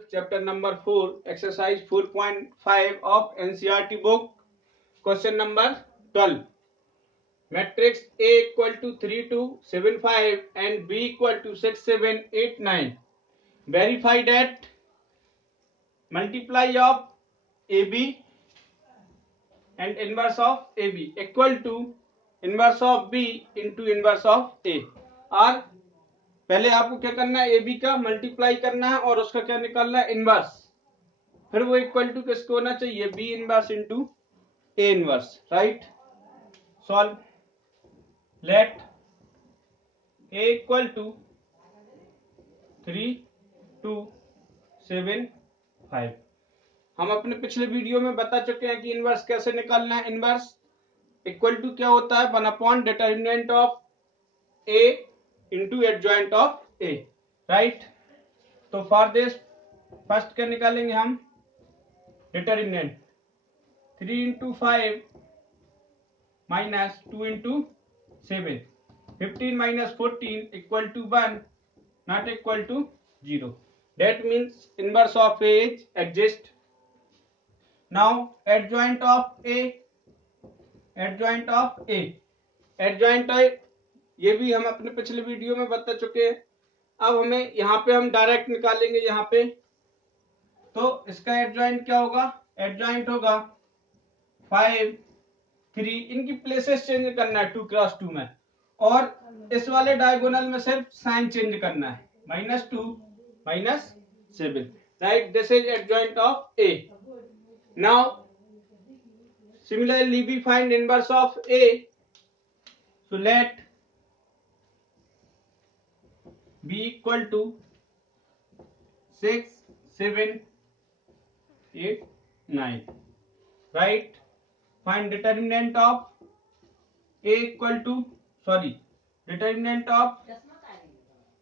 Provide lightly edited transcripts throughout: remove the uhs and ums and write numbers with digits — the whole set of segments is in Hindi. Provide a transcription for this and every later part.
chapter number 4, exercise 4.5 of NCERT book, question number 12. Matrix A equal to 3275 and B equal to 6789. Verify that multiply of AB and inverse of AB equal to inverse of B into inverse of A. और पहले आपको क्या करना है, AB का मल्टीप्लाई करना है और उसका क्या निकालना है, इनवर्स. फिर वो इक्वल टू किसको होना चाहिए, B inverse into A inverse. Right. Solve. Let A equal to 3275. हम अपने पिछले वीडियो में बता चुके हैं कि इनवर्स कैसे निकालना है. इनवर्स इक्वल टू क्या होता है, 1 determinant of A into adjoint of A. Right. तो फॉर दिस फर्स्ट क्या निकालेंगे हम, determinant 3 into 5 minus 2 into 7. 15 minus 14 equal to 1, not equal to 0. That means inverse of A is exist. Now adjoint of A, adjoint of A, adjoint ये भी हम अपने पिछले वीडियो में बता चुके हैं. अब हमें यहाँ पे हम डायरेक्ट निकालेंगे. यहाँ पे तो इसका एडजॉइंट क्या होगा, एडजॉइंट होगा 5 3. इनकी प्लेसेस चेंज करना है 2 क्रॉस 2 में, और इस वाले डायगोनल में सिर्फ साइन चेंज करना है, -2 -7. Right. This is adjoint of A. Now similarly we find inverse of A. So let B equal to 6 7 8 9. Right. Find determinant of A equal to, sorry, determinant of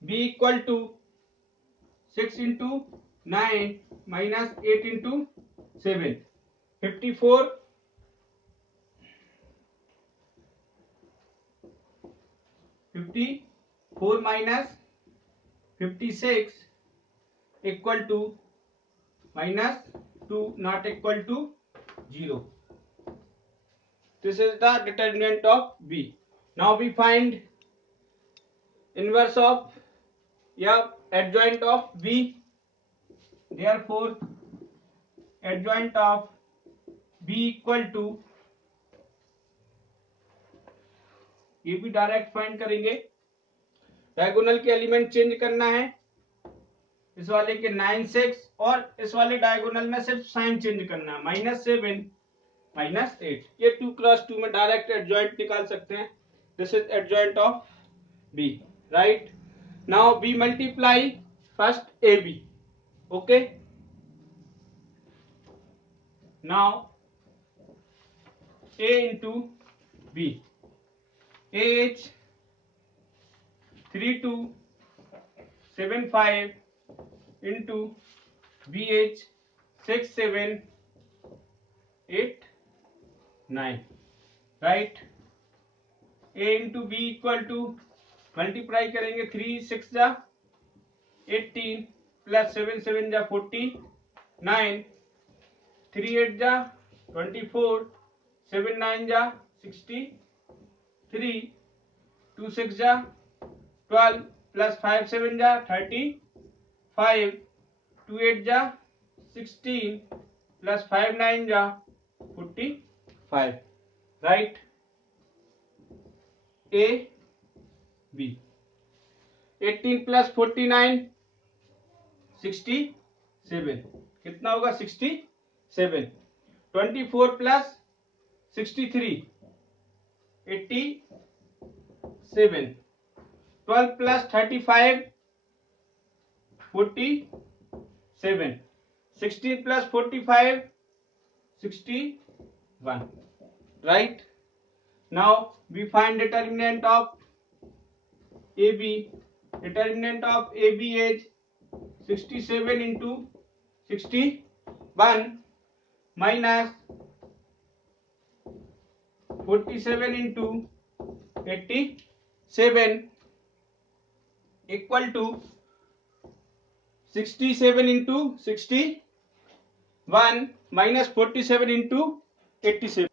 b equal to 6 into 9 minus 8 into 7. 54 minus 56 equal to minus 2, not equal to 0. This is the determinant of b. Now we find inverse of adjoint of B. Therefore adjoint of B equal to, ये भी डायरेक्ट फाइंड करेंगे. डायगोनल के एलिमेंट चेंज करना है, इस वाले के 9 6, और इस वाले डायगोनल में सिर्फ साइन चेंज करना है, -7 -8. ये 2 क्रॉस 2 में डायरेक्ट एडजॉइंट निकाल सकते हैं. This is adjoint of B. Right. Now we multiply first AB. Okay. Now A into B. A is 3275 into B is 6789. Right. A into B equal to multiply करेंगे, 3 6 जा 18 प्लस 7 7 जा 49, 3 8 जा 24, 7 9 जा 63, 2 6 जा 12 प्लस 5 7 जा 35, 2 8 जा 16 प्लस 5 9 जा 45. राइट. A B. 18 प्लस 49 67. कितना होगा, 67. 24 plus 63 87. 12 plus 35 47. 16 plus 45 61. Right. Now we find determinant of AB. Determinant of AB is 67 into 61 minus 47 into 87 equal to 67 into 61 minus 47 into 87.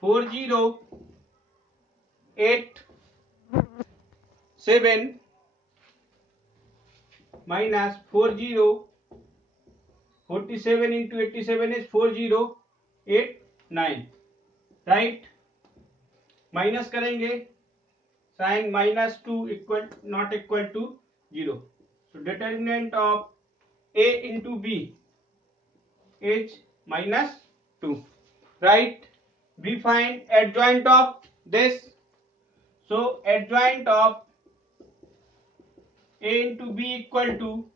4087 minus 47 into 87 is 4089, right? Minus करेंगे, sign -2 equal not equal to 0. So determinant of A into B is -2, right? We find adjoint of this. So adjoint of A into B equal to,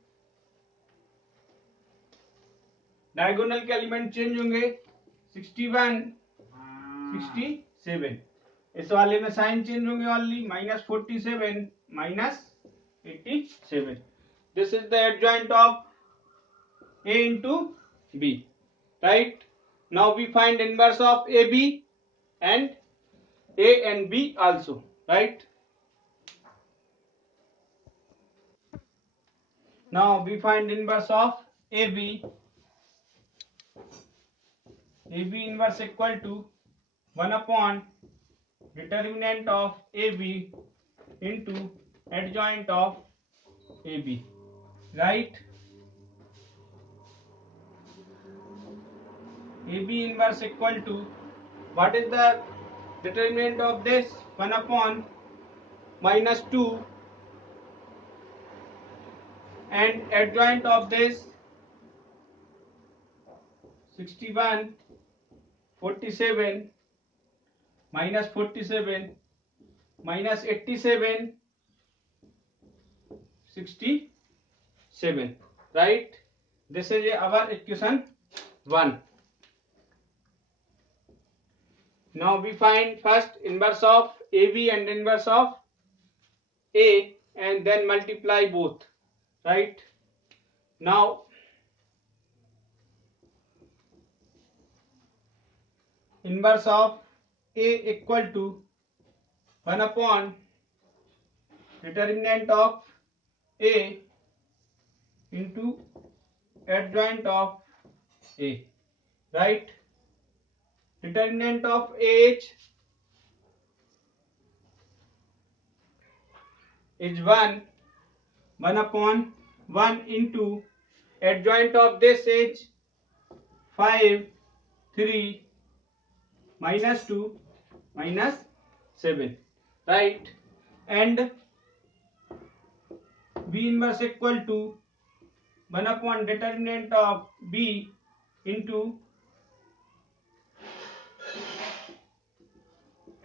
diagonal के एलिमेंट चेंज होंगे, 61 67. इस वाले में साइन चेंज होंगे only, -47 -87. This is the adjoint of A into B, right? Now we find inverse of AB and A and B also, right? Now we find inverse of AB. AB inverse equal to 1 upon determinant of AB into adjoint of AB, right? AB inverse equal to, what is the determinant of this? 1 upon -2 and adjoint of this 61 47 -47 -87 67, right? This is our equation 1. Now we find first inverse of AB and inverse of A and then multiply both, right? Now inverse of A equal to 1 upon determinant of A into adjoint of A, right? Determinant of AH is 1 upon 1 into adjoint of this is 5 3 -2 -7, right? And B inverse equal to 1 upon determinant of B into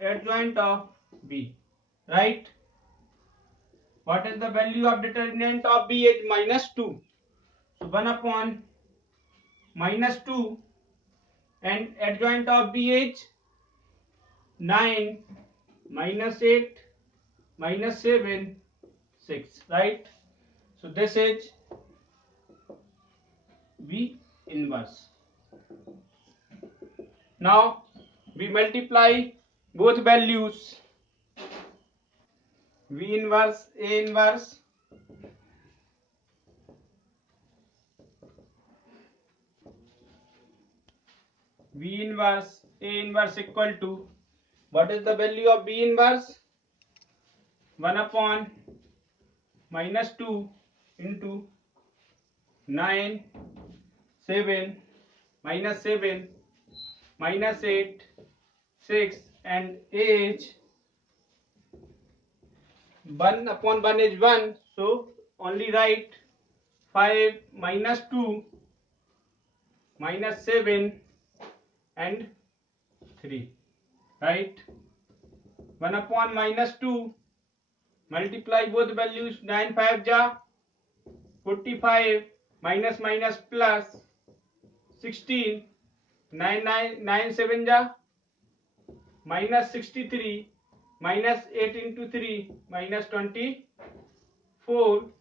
adjoint of B, right? What is the value of determinant of B is -2. So 1 upon -2 and adjoint of B is 9 -8 -7 6, right? So this is B inverse. Now we multiply both values. V inverse A inverse A inverse equal to, what is the value of B inverse? 1 upon -2 into 9 7 -7 -8 6 and age 1 upon 1 is 1, so only write 5 -2 -7 and 3, right? 1 upon -2, multiply both values, 9 5 ja 45 minus minus plus 16, 9 9 7 ja minus 63 minus 8 into 3 minus 24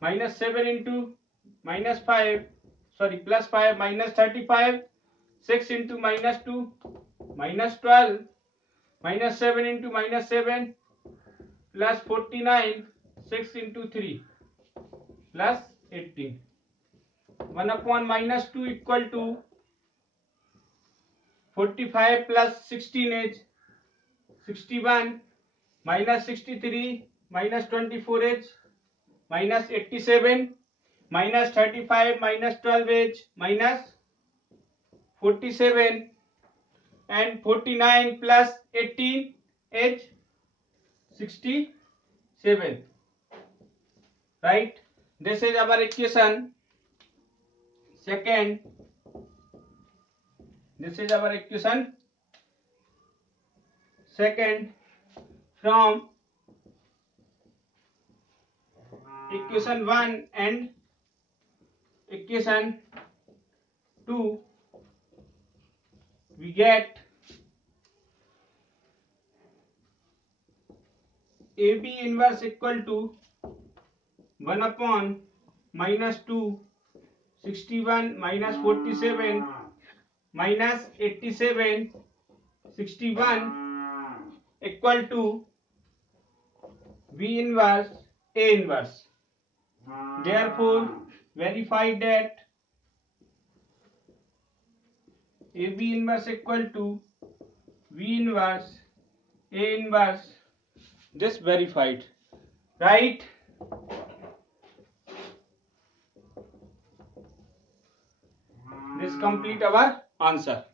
minus 7 into minus 5, sorry, plus 5 minus 35, 6 into minus 2 minus 12 minus 7 into minus 7 plus 49, 6 into 3 plus 18. 1 upon minus 2 equal to 45 plus 16 is 61, minus 63 minus 24 is minus 87, minus 35 minus 12 is minus 47, and 49 plus 18 is 67. Right? This is our equation second. This is our equation second. From equation 1 and equation 2 we get AB inverse equal to 1 upon minus 2, 61 minus 47 minus 87, 61 equal to V inverse A inverse. Therefore, verify that AB inverse equal to V inverse A inverse. This verified. Right? This complete our answer.